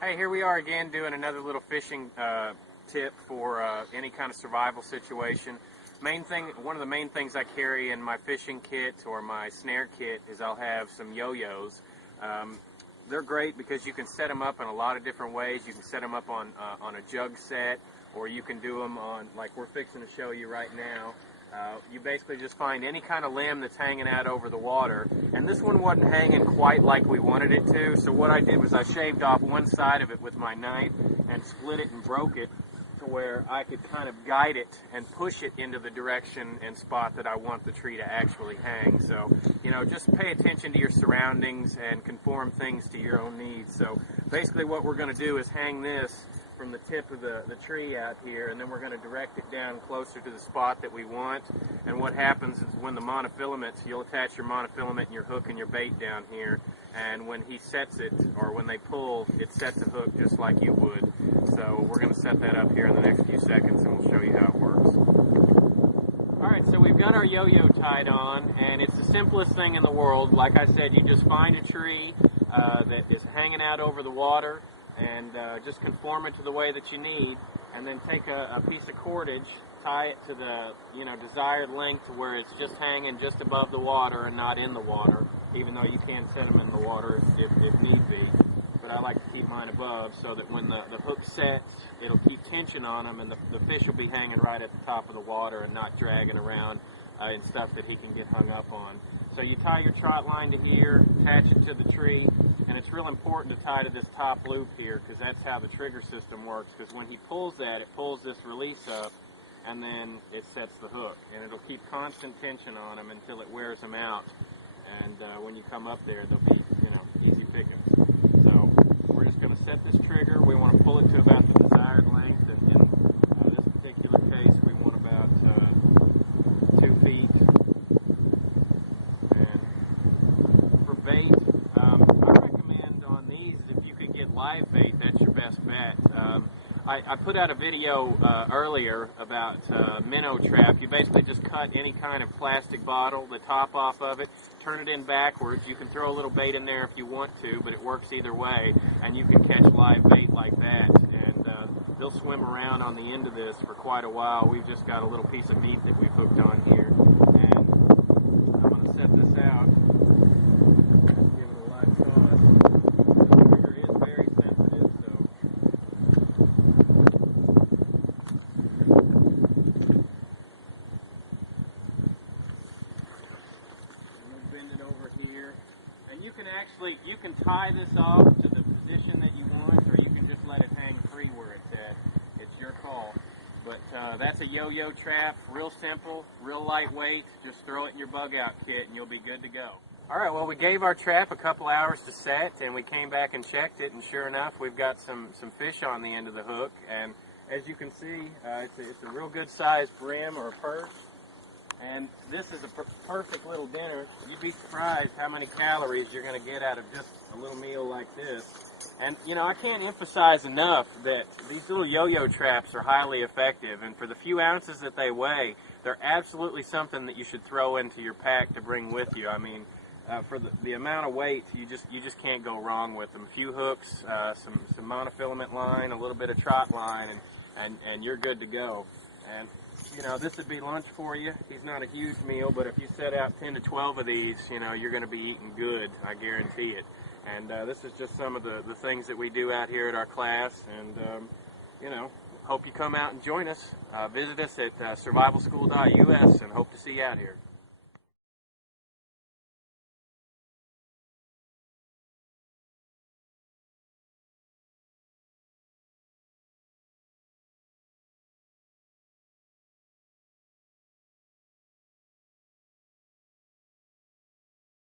Hey, here we are again doing another little fishing tip for any kind of survival situation. One of the main things I carry in my fishing kit or my snare kit is I'll have some yo-yos. They're great because you can set them up in a lot of different ways. You can set them up on a jug set, or you can do them on, like we're fixing to show you right now. You basically just find any kind of limb that's hanging out over the water, and this one wasn't hanging quite like we wanted it to, so what I did was I shaved off one side of it with my knife and split it and broke it to where I could kind of guide it and push it into the direction and spot that I want the tree to actually hang. So, you know, just pay attention to your surroundings and conform things to your own needs. So basically what we're going to do is hang this from the tip of the tree out here, and then we're going to direct it down closer to the spot that we want. And what happens is when the monofilaments, you'll attach your monofilament and your hook and your bait down here, and when he sets it, or when they pull, it sets a hook just like you would. So we're going to set that up here in the next few seconds, and we'll show you how it works. Alright, so we've got our yo-yo tied on, and it's the simplest thing in the world. Like I said, you just find a tree that is hanging out over the water, and just conform it to the way that you need, and then take a piece of cordage, tie it to the desired length to where it's just hanging just above the water and not in the water, even though you can set them in the water if need be. But I like to keep mine above so that when the hook sets, it'll keep tension on them, and the fish will be hanging right at the top of the water and not dragging around in stuff that he can get hung up on. So you tie your trot line to here, attach it to the tree, and it's real important to tie to this top loop here, because that's how the trigger system works, because when he pulls that, it pulls this release up, and then it sets the hook, and it'll keep constant tension on them until it wears them out, and when you come up there, they'll be, easy picking. So we're just going to set this trigger. We want to pull it to about the desired length, and in this particular case, we want about 2 feet. And for bait, live bait, that's your best bet. I put out a video earlier about minnow trap. You basically just cut any kind of plastic bottle, the top off of it, turn it in backwards. You can throw a little bait in there if you want to, but it works either way, and you can catch live bait like that, and they'll swim around on the end of this for quite a while. We've just got a little piece of meat that we've hooked on here, and I'm going to set this out. You can tie this off to the position that you want, or you can just let it hang free where it's at. It's your call. But that's a yo-yo trap, real simple, real lightweight. Just throw it in your bug out kit and you'll be good to go. Alright, well, we gave our trap a couple hours to set, and we came back and checked it, and sure enough, we've got some fish on the end of the hook. And as you can see, it's a real good sized brim or a perch. And this is a perfect little dinner. You'd be surprised how many calories you're going to get out of just a little meal like this. And, I can't emphasize enough that these little yo-yo traps are highly effective. And for the few ounces that they weigh, they're absolutely something that you should throw into your pack to bring with you. I mean, for the amount of weight, you just can't go wrong with them. A few hooks, some monofilament line, a little bit of trot line, and you're good to go. And this would be lunch for you. He's not a huge meal, but if you set out 10 to 12 of these, you're going to be eating good, I guarantee it. And this is just some of the things that we do out here at our class, and, hope you come out and join us. Visit us at survivalschool.us, and hope to see you out here.